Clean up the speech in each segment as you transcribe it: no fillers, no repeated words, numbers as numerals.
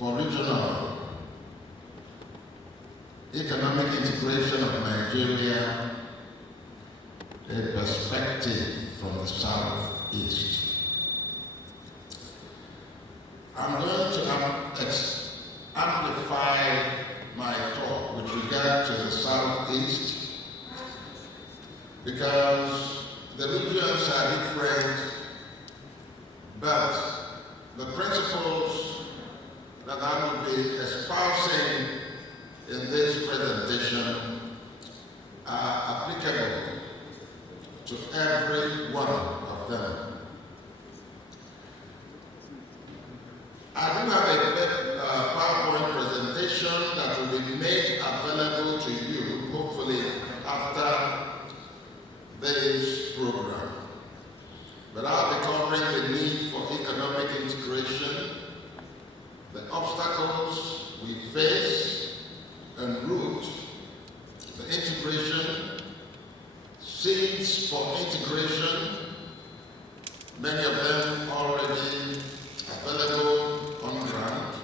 for regional economic integration of Nigeria, a perspective from the Southeast. I'm going to amplify my talk with regard to the Southeast because the regions are different, but the principles that I will be espousing in this presentation are applicable to every one of them. I do have a PowerPoint presentation that will be made available to you, hopefully after this program. But I'll be covering the need for economic integration, the obstacles we face and route the integration, seeds for integration, many of them already available on ground,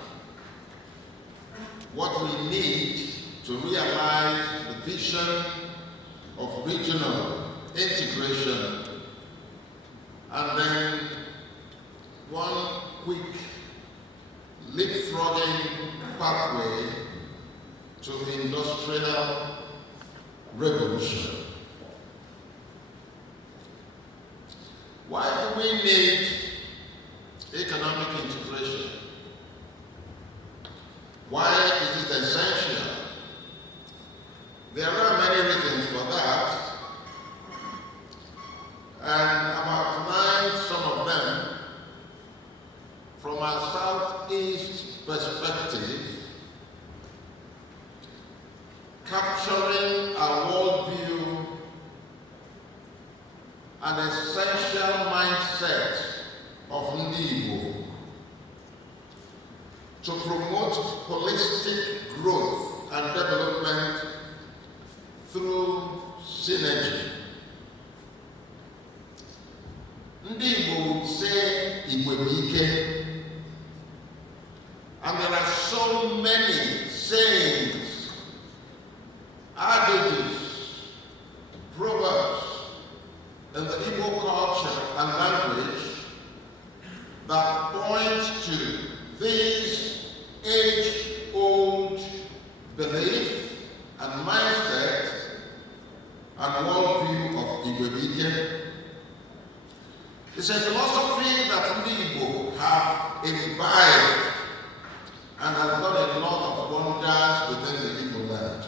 what we need to realize the vision of regional integration, and then one quick leapfrogging pathway to the industrial revolution. Why do we need economic integration? Why is it essential? There are many reasons for that, and I've outlined some of them from a Southeast perspective, capturing a worldview, an essential mindset of Ndi to promote holistic growth and development through synergy. Ndi would say Igwe, and there are so many sayings, adages, proverbs in the Igbo culture and language that point to this age-old belief and mindset and worldview of Igwe. It's a philosophy that Igbo have imbibed and has done a lot of wonders within the Igbo land.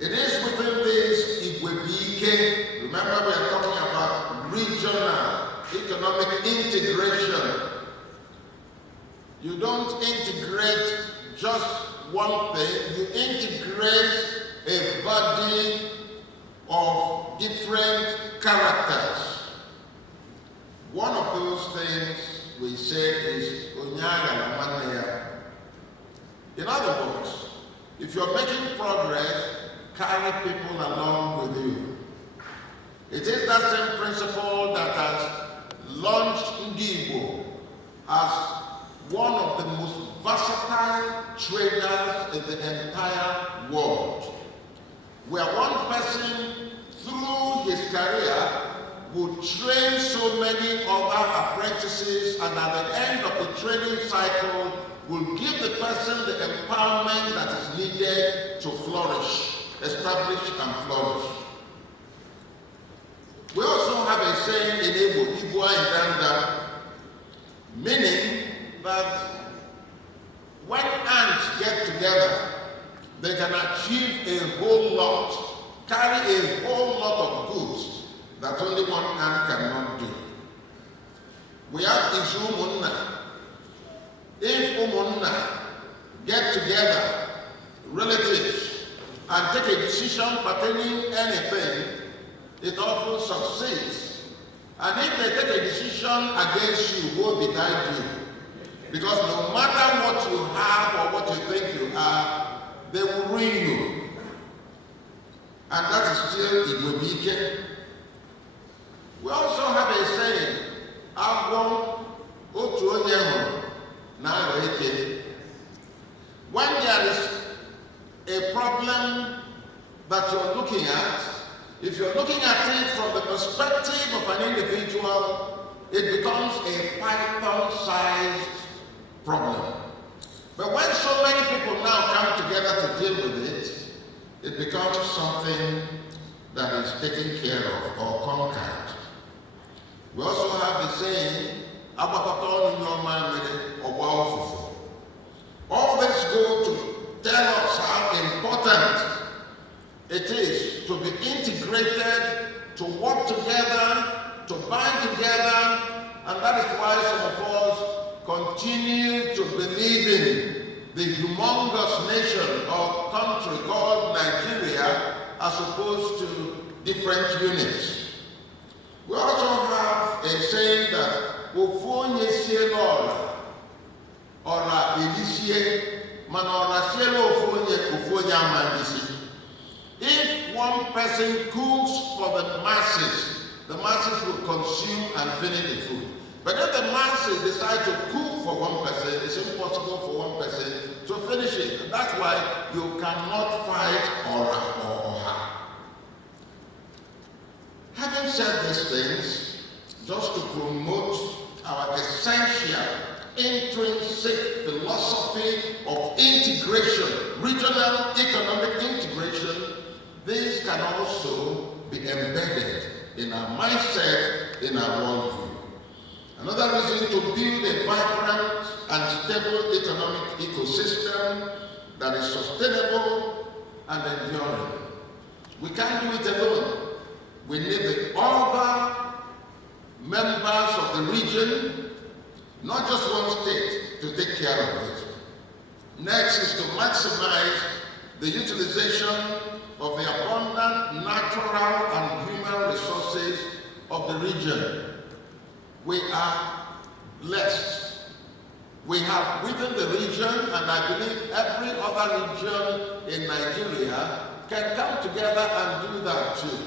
It is within this Igwe, remember we are talking about regional economic integration. You don't integrate just one thing, you integrate a body of different characters. One of those things we say is Onyaga na Manea. In other words, if you're making progress, carry people along with you. It is that same principle that has launched Ndi as one of the most versatile traders in the entire world, where one person, through his career, would train so many other apprentices, and at the end of the training cycle, will give the person the empowerment that is needed to flourish, establish and flourish. We also have a saying in Igbo, Igbo and Danda, meaning that when ants get together, they can achieve a whole lot, carry a whole lot of goods that only one ant cannot do. We have Isu Umunna. If Umunna get together, relatives, and take a decision pertaining anything, it often succeeds. And if they take a decision against you, woe betide you. Because no matter what you have or what you think you are, they will ruin you. And that is still Igwe. We also have a saying, Agwon otu onye hụrụ na-arọ eke. If you're looking at it from the perspective of an individual, it becomes a python-sized problem. But when so many people now come together to deal with it, it becomes something that is taken care of or conquered. We also have the saying, all this go to tell us how important it is to be integrated, to work together, to bind together, and that is why some of us continue to believe in the humongous nation or country called Nigeria as opposed to different units. We also have a saying that Ofonye sielo ora elisie mana ora sielo ofonye amandisi. If one person cooks for the masses will consume and finish the food. But if the masses decide to cook for one person, it's impossible for one person to finish it. And that's why you cannot fight Ora or Oha. Having said these things, just to promote our essential, intrinsic philosophy of integration, regional economic integration, these can also be embedded in our mindset, in our worldview. Another reason to build a vibrant and stable economic ecosystem that is sustainable and enduring. We can't do it alone. We need the other members of the region, not just one state, to take care of it. Next is to maximize the utilization of the abundant natural and human resources of the region. We are blessed. We have within the region, and I believe every other region in Nigeria can come together and do that too.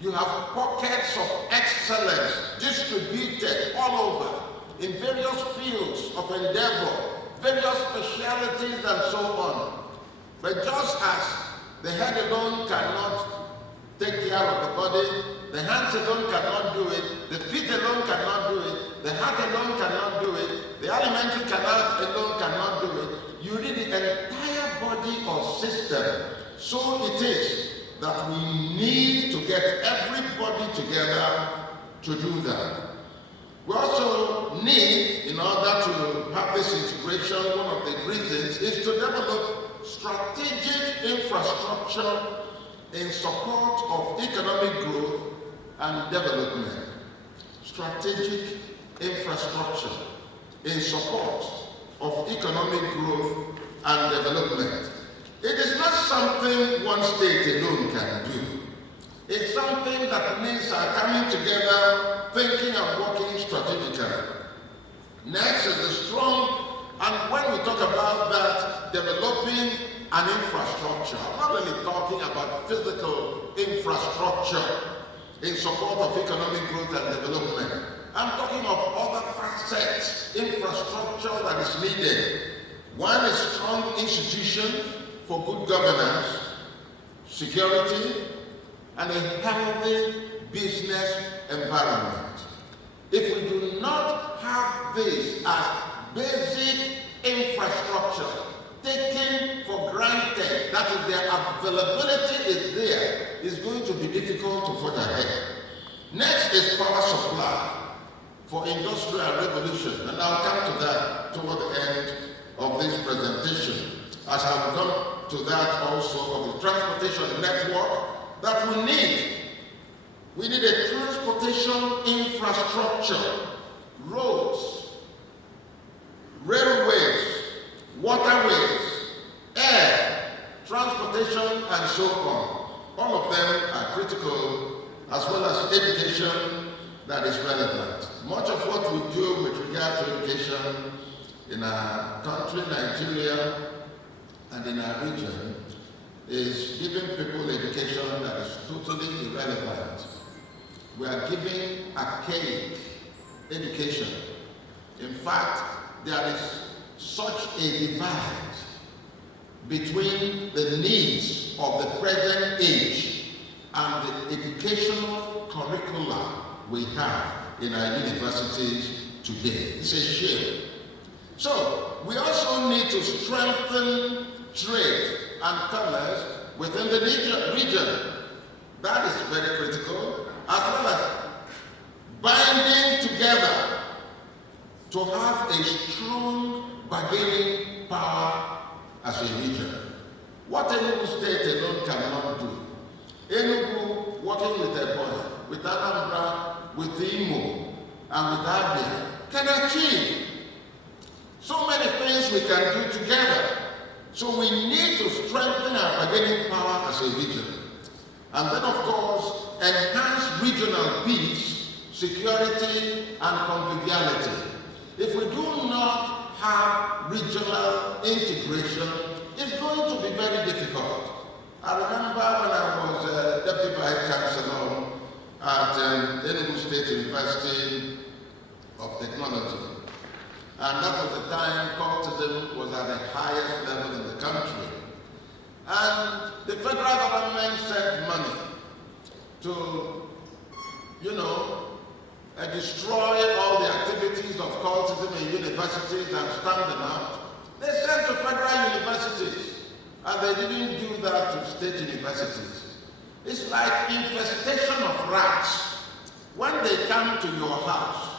You have pockets of excellence distributed all over in various fields of endeavor, various specialties and so on. But just as the head alone cannot take care of the body, the hands alone cannot do it, the feet alone cannot do it, the heart alone cannot do it, the alimentary canal alone cannot do it. You need the entire body or system. So it is that we need to get everybody together to do that. We also need, in order to have this integration, one of the reasons is to develop strategic infrastructure in support of economic growth and development. Strategic infrastructure in support of economic growth and development. It is not something one state alone can do. It's something that means coming together, thinking and working strategically. Next is the strong, and when we talk about that, developing an infrastructure, I'm not really talking about physical infrastructure in support of economic growth and development. I'm talking of other facets, infrastructure that is needed. One is strong institutions for good governance, security, and a healthy business environment. If we do not have this as basic infrastructure, taken for granted, that is, their availability is there, it's going to be difficult to forge ahead. Next is power supply for industrial revolution, and I'll come to that toward the end of this presentation, as I will come to that also of the transportation network that we need. We need a transportation infrastructure, roads, railways, waterways, air, transportation, and so on. All of them are critical, as well as education that is relevant. Much of what we do with regard to education in our country, Nigeria, and in our region, is giving people education that is totally irrelevant. We are giving archaic education. In fact, there is such a divide between the needs of the present age and the educational curricula we have in our universities today. It's a shame. So, we also need to strengthen trade and commerce within the region. That is very critical, as well as binding together to have a strong bargaining power as a region. What Enugu State alone cannot do. Enugu, working with Ebonyi, with Anambra, with Imo, and with Abia, can achieve so many things we can do together. So we need to strengthen our bargaining power as a region. And then, of course, enhance regional peace, security, and conviviality. If we do not have regional integration, it's going to be very difficult. I remember when I was Deputy Vice Chancellor at Enugu State University of Technology. And that was the time cultism was at the highest level in the country. And the federal government sent money to, destroy all the activities of cultism in universities and stamp them out. They sent to federal universities, and they didn't do that to state universities. It's like infestation of rats. When they come to your house,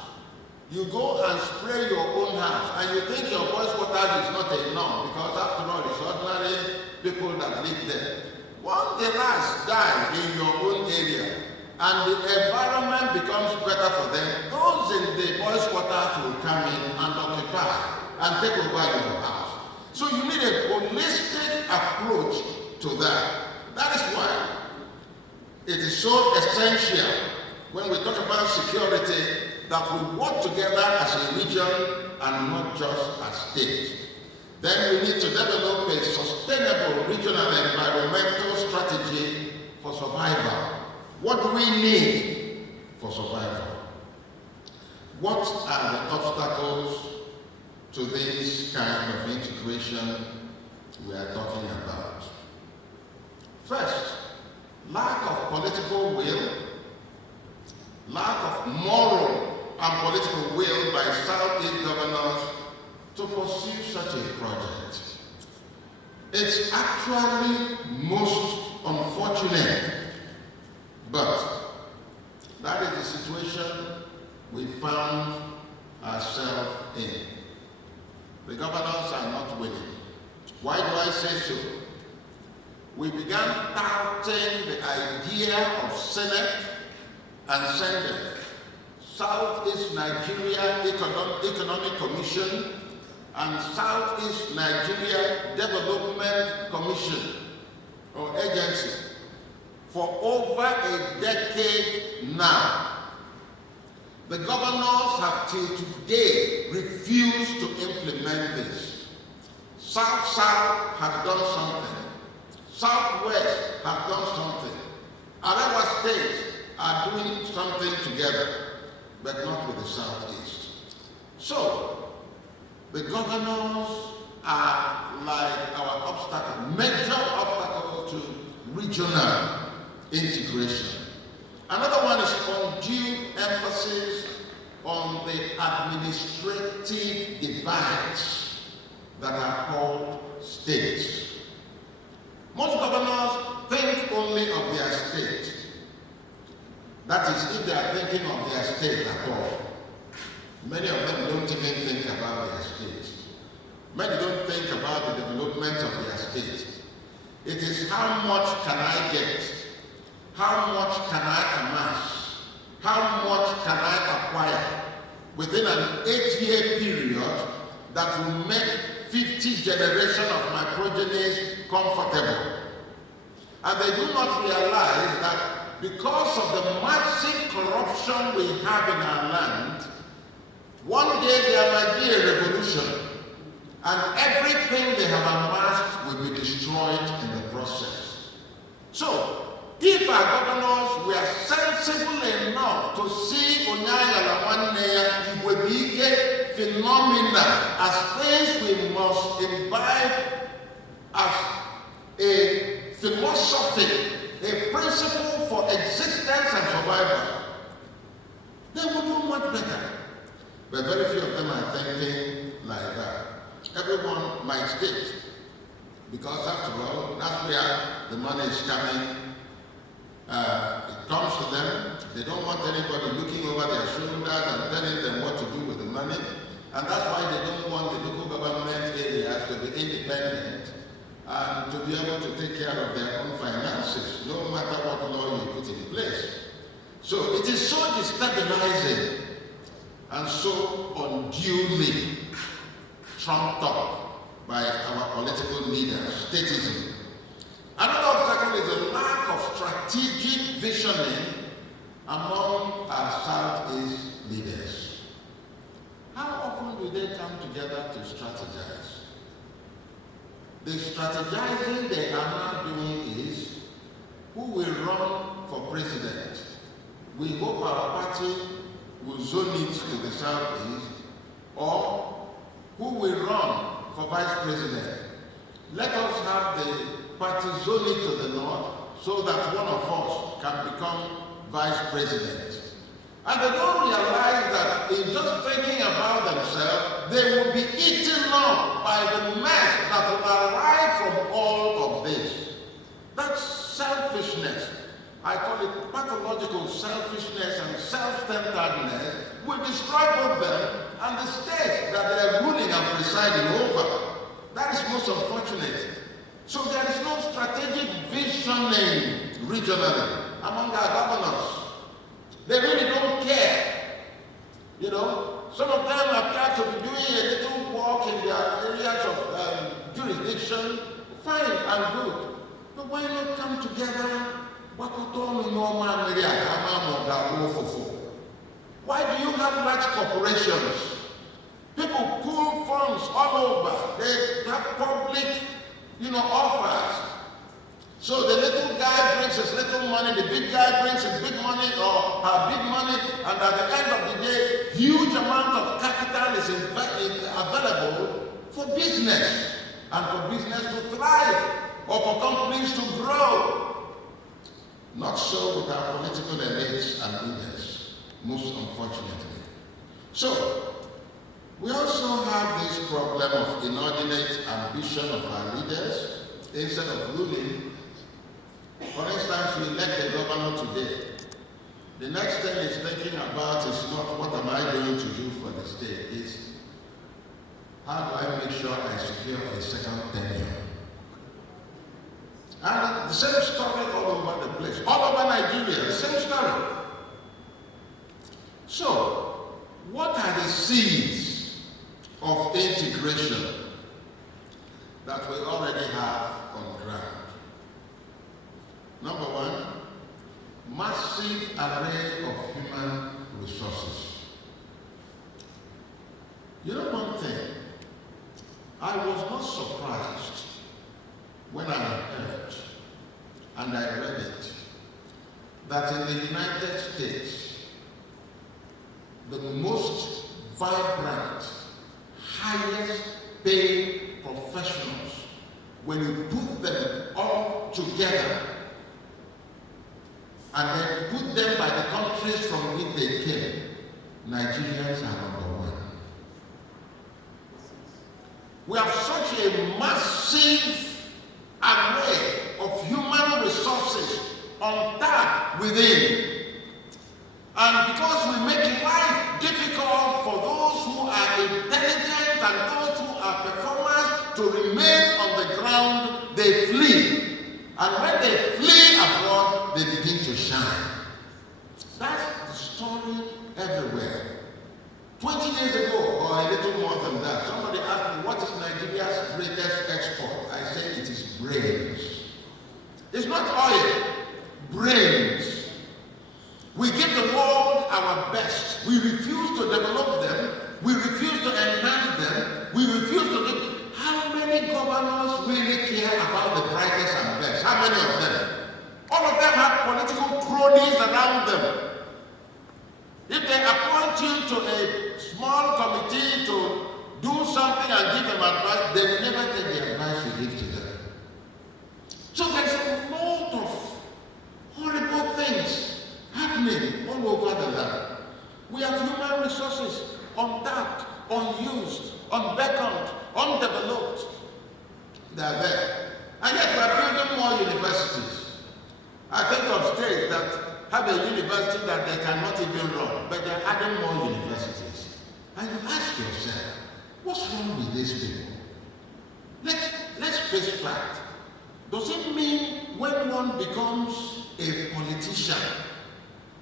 you go and spray your own house, and you think your boys' water is not enough, because after all, it's ordinary people that live there. Once the rats die in your own area, and the environment becomes better for them, those in the boys' water will come in and occupy and take over your house. So you need a holistic approach to that. That is why it is so essential when we talk about security that we work together as a region and not just as states. Then we need to develop a sustainable regional environmental strategy for survival. What do we need for survival? What are the obstacles to this kind of integration we are talking about? First, lack of political will, lack of moral and political will by Southeast governors to pursue such a project. It's actually most unfortunate, but that is the situation we found ourselves in. The governors are not willing. Why do I say so? We began touting the idea of Senate and Senate, Southeast Nigeria Economic Commission, and Southeast Nigeria Development Commission, or agency, for over a decade now. The governors have till today refused to implement this. South-South have done something. Southwest have done something. Arewa states are doing something together, but not with the Southeast. So, the governors are like our obstacle, major obstacle to regional integration. Another one is undue emphasis on the administrative divides that are called states. Most governors think only of their state. That is, if they are thinking of their state at all. Many of them don't even think about their state. Many don't think about the development of their state. It is how much can I get? How much can I amass? How much can I acquire within an 8-year period that will make 50 generations of my progenies comfortable? And they do not realize that because of the massive corruption we have in our land, one day there might be a revolution, and everything they have amassed will be destroyed in the process. So, if our governors were sensible enough to see Onyayala Iwebike phenomena as things we must imbibe as a philosophy, a principle for existence and survival, they would do much better. But very few of them are thinking like that. Everyone might state, because after all, that's where the money is coming. It comes to them. They don't want anybody looking over their shoulders and telling them what to do with the money. And that's why they don't want the local government areas to be independent and to be able to take care of their own finances, no matter what law you put in place. So it is so destabilizing and so unduly trumped up by our political leaders, statism. Another obstacle is a lack of strategic visioning among our Southeast leaders. How often do they come together to strategize? The strategizing they are now doing is who will run for president. We hope our party will zone it to the Southeast, or who will run for vice president. Let us have the party zone it to the north so that one of us can become vice president. And they don't realize that in just thinking about themselves, they will be eaten up by the mess that will arise from all of this. That's selfishness. I call it pathological selfishness and self-centeredness will destroy both them and the state that they are ruling and presiding over. That is most unfortunate. So there is no strategic visioning regionally among our governors. They really don't care. You know, some of them appear to be doing a little work in their areas of jurisdiction. Fine and good. But why not come together? Why do you have large corporations? People pool funds all over. They have public, offers. So the little guy brings his little money, the big guy brings his big money or her big money, and at the end of the day, huge amount of capital is available for business, and for business to thrive, or for companies to grow. Not so with our political elites and leaders, most unfortunately. So, we also have this problem of inordinate ambition of our leaders instead of ruling. For instance, we elect a governor today. The next thing he's thinking about is not what am I going to do for the state, it's how do I make sure I secure a second tenure. And the same story all over the place, all over Nigeria, the same story. So, what are the seeds of integration that we already have on ground? Number one, massive array of human resources. You know one thing, I was not surprised when I heard and I read it that in the United States, the most vibrant, highest paid professionals, when you put them all together and then put them by the countries from which they came, Nigerians are number one. We have such a massive array of human resources on tap within. And because we make life difficult for those who are intelligent and those who are performers to remain on the ground, they flee. And when they flee abroad, they begin to shine. That's the story everywhere. 20 years ago, or a little more than that, somebody asked me, what is Nigeria's greatest export? I say it is brains. It's not oil, brains. We give the world our best. We refuse to develop them. We refuse to enhance them. We refuse to do. How many governors really care about the brightest and best? How many of them? All of them have political cronies around them. If they appoint you to a small committee to do something and give them advice, they will never take the advice you give to them. So there's a lot of unbeckoned, undeveloped. They are there. And yet we are building more universities. I think of states that have a university that they cannot even run, but they are adding more universities. And you ask yourself, what's wrong with these people? Let's face fact. Does it mean when one becomes a politician,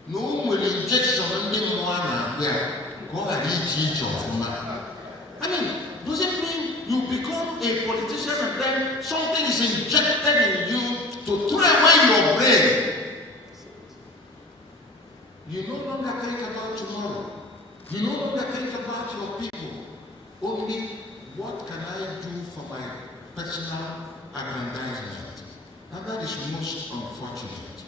no will injection in one where go and each of man? I mean, does it mean you become a politician and then something is injected in you to throw away your brain? You no longer think about tomorrow. You no longer think about your people. Only what can I do for my personal aggrandizement? And that is most unfortunate.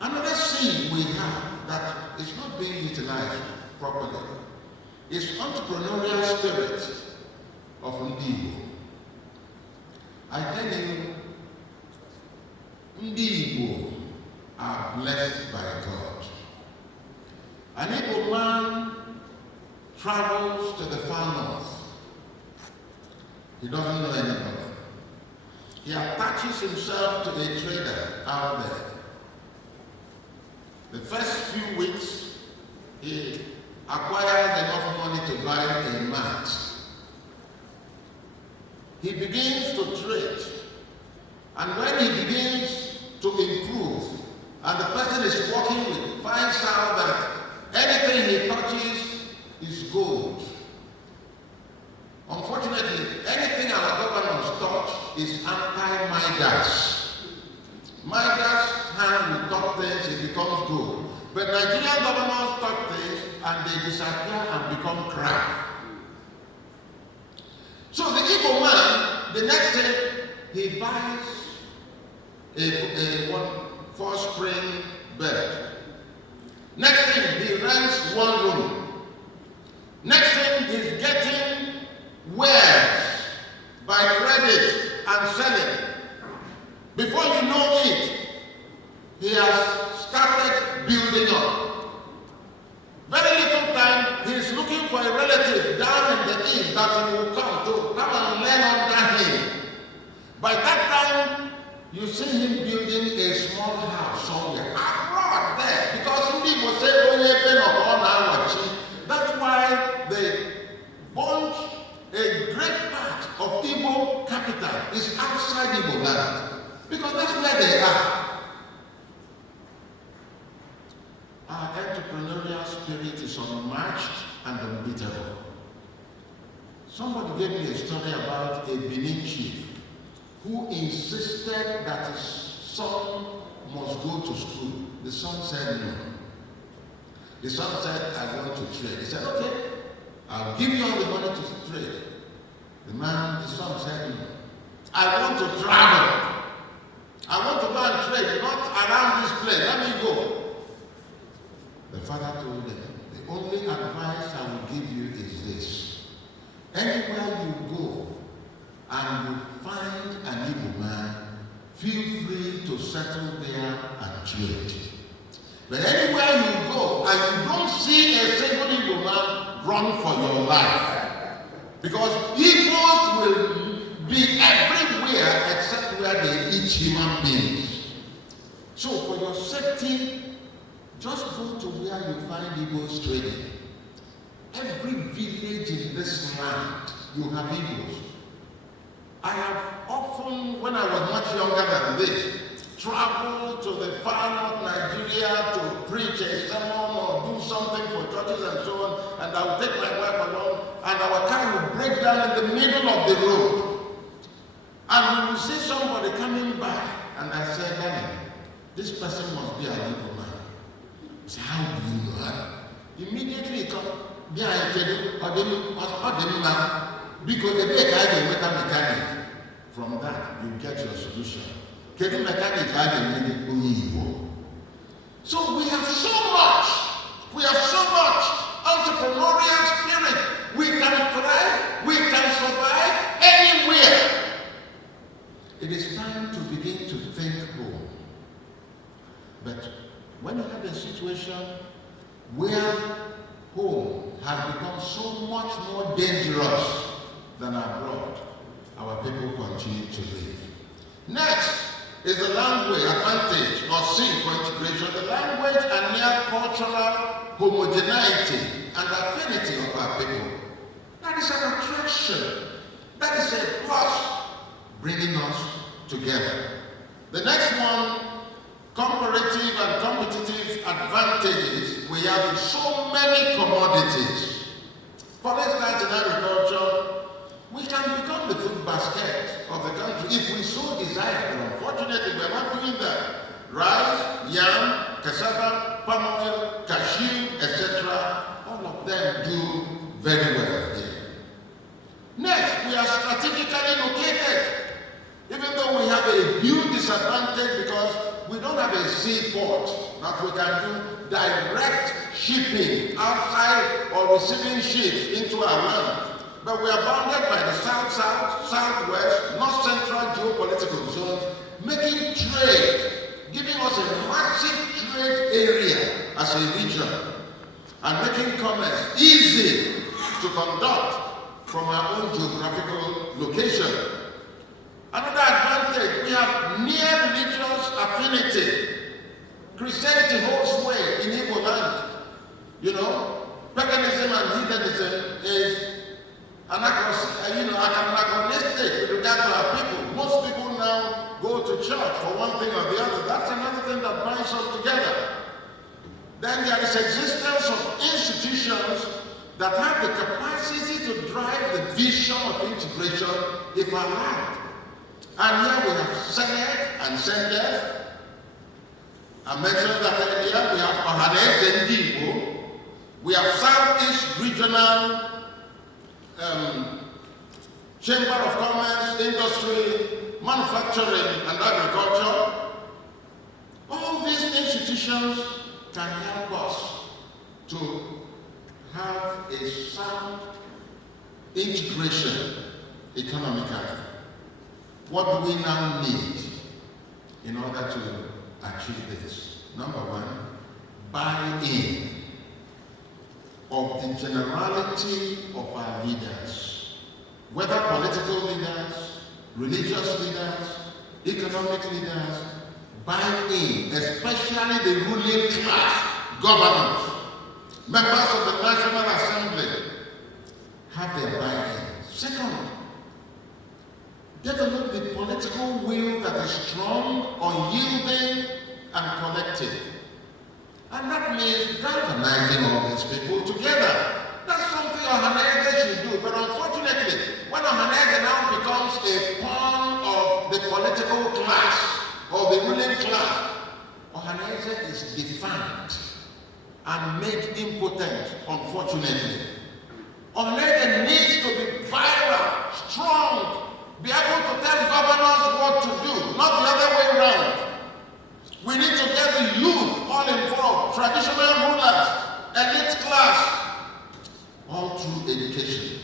Another sin we have that is not being utilized properly is entrepreneurial spirit of Ndi. I tell you, Ndi are blessed by God. An Igbo man travels to the far north. He doesn't know anybody. He attaches himself to a trader out there. The first few weeks, he acquires enough money to buy a mat. He begins to trade. And when he begins to improve, and the person is working with finds out that anything he touches is gold. Unfortunately, anything our governments touch is anti-Midas. Midas' hand will touch things, it becomes gold. But Nigerian governments touch things and they disappear and become crap. So the Igbo man, the next day, he buys a four-spring bed. Next thing, he rents one room. Next thing, he's getting wares by credit and selling. Before you know it, he has started building up. Very little time, he is looking for a relative down in the east that he will come and learn under him. By that time, you see him building a small house somewhere abroad there, because some people say, that's why they bunch a great part of Igbo capital is outside Igbo land, because that's where they are. Our entrepreneurial spirit is unmatched and unbeatable. Somebody gave me a story about a Benin chief who insisted that his son must go to school. The son said no. The son said, I want to trade. He said, okay, I'll give you all the money to trade. The son said no. I want to travel. I want to go and trade, not around this place. Let me go. The father told him, the only advice I will give you is this. Anywhere you go and you find an Igbo man, feel free to settle there and trade. But anywhere you go and you don't see a single Igbo man, run for your life. Because Igbos will be everywhere except where they eat human beings. So for your safety, just go to where you find Igbos trading. Every village in this land, you have Igbos. I have often, when I was much younger than this, traveled to the far north Nigeria to preach a sermon or do something for churches and so on, and I would take my wife along, and our car would break down in the middle of the road. And we would see somebody coming by, and I said, Danny, this person must be an Igbo man. He said, how do you know that? Immediately he come, because the mechanic. From that, you get your solution. So we have so much entrepreneurial spirit. We can thrive, we can survive anywhere. It is time to begin to think home. But when you have a situation where home has become so much more dangerous than abroad, our people continue to live. Next is the language advantage or C for integration, the language and near cultural homogeneity and affinity of our people. That is an attraction. That is a plus bringing us together. The next one, comparative and competitive advantages. We have so many commodities. For instance, in agriculture, we can become the food basket of the country if we so desire. But unfortunately, we're not doing that. Rice, yam, cassava, palm oil, cashew, etc. All of them do very well here. Next, we are strategically located. Even though we have a huge disadvantage because we don't have a seaport that we can do direct shipping outside or receiving ships into our land. But we are bounded by the south-south, southwest, north-central geopolitical zones, making trade, giving us a massive trade area as a region, and making commerce easy to conduct from our own geographical location. Another advantage, we have near religious affinity. Christianity holds sway in Igbo land. You know, paganism and heathenism is anachronistic with regard to our people. Most people now go to church for one thing or the other. That's another thing that binds us together. Then there is existence of institutions that have the capacity to drive the vision of integration if allowed. And here we have Senate and SENDEF. I mentioned that earlier. We have Ohaneze Nebo. We have Southeast Regional Chamber of Commerce, Industry, Manufacturing and Agriculture. All these institutions can help us to have a sound integration economically. What do we now need in order to achieve this? Number one, buy-in of the generality of our leaders, whether political leaders, religious leaders, economic leaders, buy-in, especially the ruling class, governors, members of the National Assembly, have their buy-in. Second, develop the political will that is strong, unyielding, and collective. And that means galvanizing all these people together. That's something Ohaneze should do. But unfortunately, when Ohaneze now becomes a pawn of the political class or the ruling class, Ohaneze is defined and made impotent, unfortunately. Ohaneze needs to be viral, strong, be able to tell governors what to do, not the other way around. We need to get the youth all involved, traditional rulers, elite class, all through education.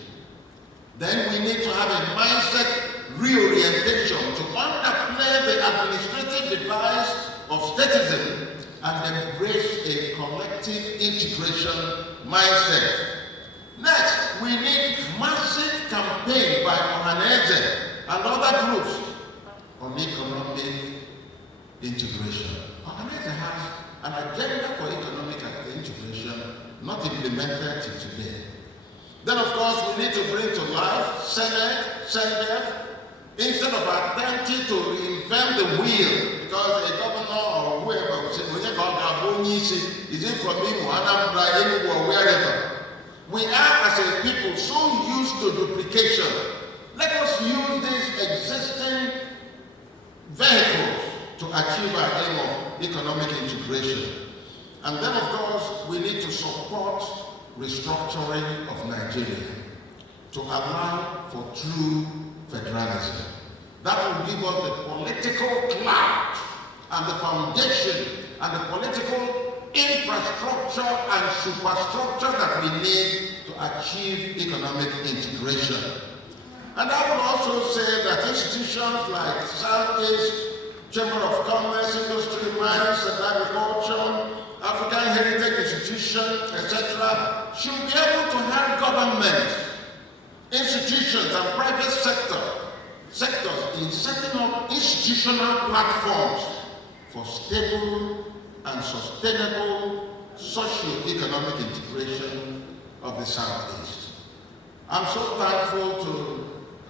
Then we need to have a mindset reorientation to underplay the administrative device of statism and embrace a collective integration mindset. Next, we need massive campaign by Ohaneze and other groups on economic integration. Ohaneze has an agenda for economic integration not implemented till today. Then, of course, we need to bring to life Senate, SENDEF, instead of attempting to reinvent the wheel, because a governor or whoever will say, is it from Imo, Anambra, Enugu, or wherever? We are, as a people, so used to duplication. Let us use these existing vehicles to achieve our aim of economic integration. And then, of course, we need to support restructuring of Nigeria to allow for true federalism. That will give us the political clout and the foundation and the political infrastructure and superstructure that we need to achieve economic integration. And I would also say that institutions like Southeast Chamber of Commerce, Industry, Mines and Agriculture, African Heritage Institution, etc., should be able to help government, institutions, and private sectors in setting up institutional platforms for stable and sustainable socio-economic integration of the Southeast. I'm so thankful to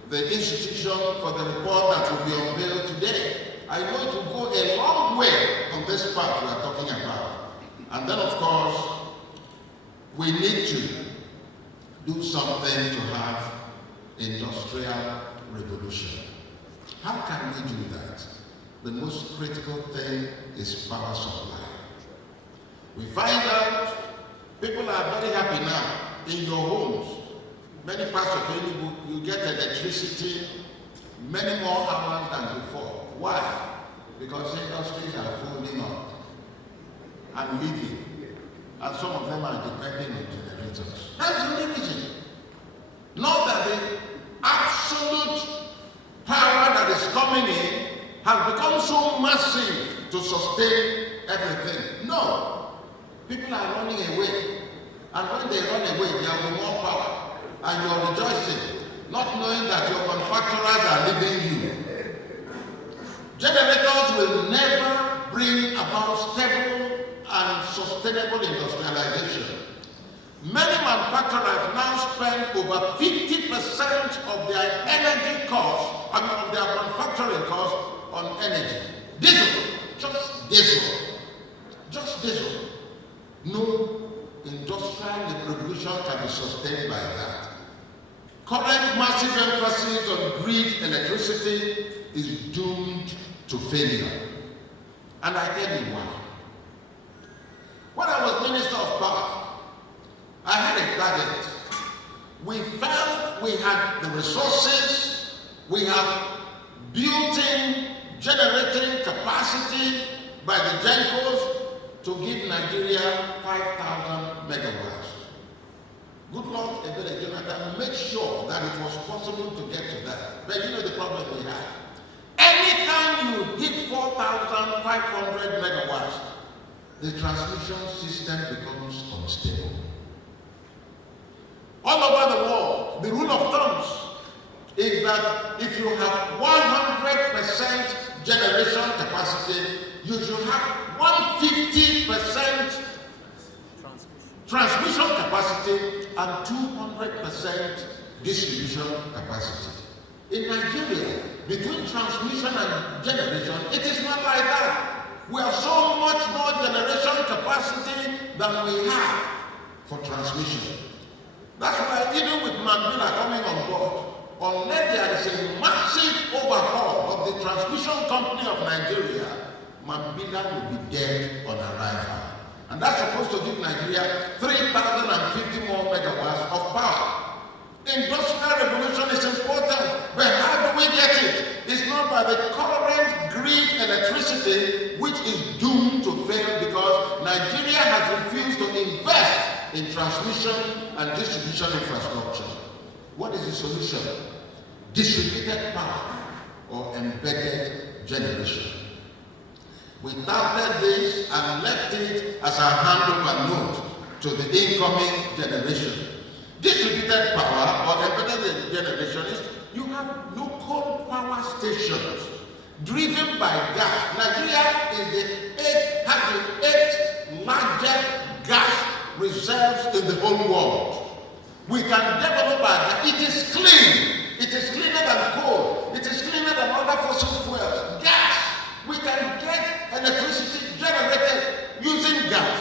the institution for the report that will be unveiled today. I know it will go a long way on this part we are talking about. And then, of course, we need to do something to have industrial revolution. How can we do that? The most critical thing is power supply. We find out people are very happy now in your homes. Many parts of Enugu, you get electricity many more hours than before. Why? Because industries are folding up and leaving. And some of them are depending on generators. That's the only reason. Not that the absolute power that is coming in has become so massive to sustain everything. No. People are running away. And when they run away, there will be more power. And you're rejoicing, not knowing that your manufacturers are leaving you. Generators will never bring about stable and sustainable industrialization. Many manufacturers now spend over 50% of their energy costs, of their manufacturing costs on energy. Diesel, just diesel. Just diesel. No industrial revolution can be sustained by that. Current massive emphasis on grid electricity is doomed to failure. And I tell you why. When I was Minister of Power, I had a target. We felt we had the resources, we have built-in generating capacity by the GENCOs to give Nigeria 5,000 megawatts. Good Lord, Ebele Jonathan made sure that it was possible to get to that. But you know the problem we had. Anytime you hit 4,500 megawatts, the transmission system becomes unstable. All over the world, the rule of thumb is that if you have 100% generation capacity, you should have 150% transmission capacity and 200% distribution capacity. In Nigeria, between transmission and generation, it is not like that. We have so much more generation capacity than we have for transmission. That's why even with Mambila coming on board, unless there is a massive overhaul of the transmission company of Nigeria, Mambila will be dead on arrival. And that's supposed to give Nigeria 3,050 more megawatts of power. Industrial revolution is important, but how do we get it? It's not by the current grid electricity, which is doomed to fail because Nigeria has refused to invest in transmission and distribution infrastructure. What is the solution? Distributed power or embedded generation. We started this and left it as a handover note to the incoming generation. Distributed power or embedded generation is you have local power stations driven by gas. Nigeria has the 8th largest gas reserves in the whole world. We can develop our gas. It is clean. It is cleaner than coal. It is cleaner than other fossil fuels. Gas. We can get electricity generated using gas.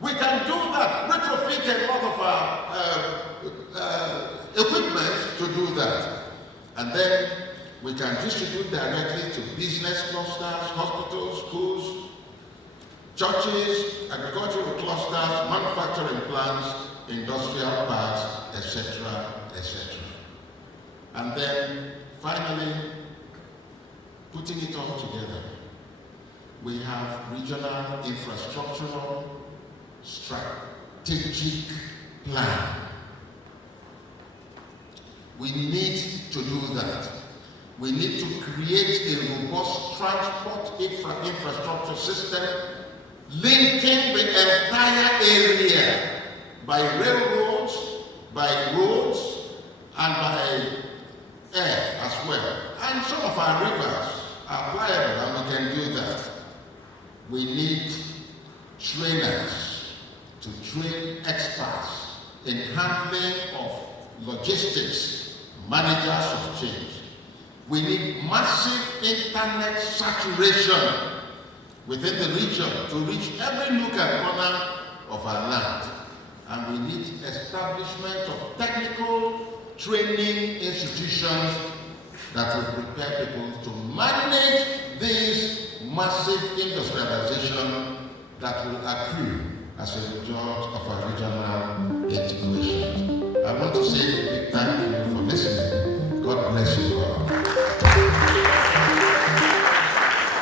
We can do that, retrofit a lot of our equipment to do that. And then we can distribute directly to business clusters, hospitals, schools, churches, agricultural clusters, manufacturing plants, industrial parks, etc., etc. And then finally, putting it all together, we have regional infrastructural strategic plan. We need to do that. We need to create a robust transport infrastructure system linking the entire area by railroads, by roads, and by air as well. And some of our rivers are pliable, and we can do that. We need trainers to train experts in handling of logistics, managers of change. We need massive internet saturation within the region to reach every nook and corner of our land. And we need establishment of technical training institutions that will prepare people to manage this massive industrialization that will accrue as a result of our regional integration. I want to say a big thank you